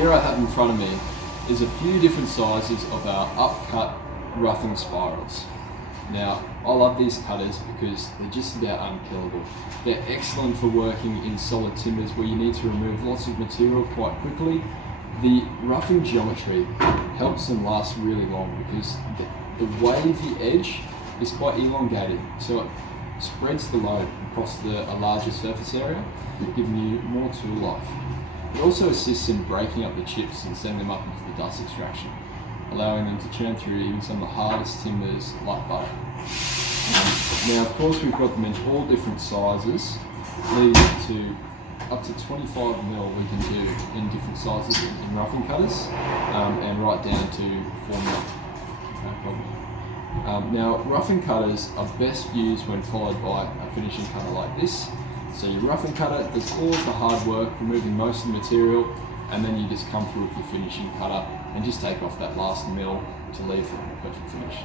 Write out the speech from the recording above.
here I have in front of me is a few different sizes of our Upcut roughing spirals. Now, I love these cutters because they're just about unkillable. They're excellent for working in solid timbers where you need to remove lots of material quite quickly. The roughing geometry helps them last really long because the wavy edge is quite elongated, so it spreads the load across a larger surface area, giving you more tool life. It also assists in breaking up the chips and sending them up into the dust extraction, allowing them to churn through even some of the hardest timbers like butter. Now, of course, we've got them in all different sizes, leading to up to 25mm we can do in different sizes in roughing cutters, and right down to 4mm. No problem. Now, roughing cutters are best used when followed by a finishing cutter like this. So your roughing cutter does all of the hard work, removing most of the material, and then you just come through with your finishing cutter and just take off that last mil to leave for a perfect finish.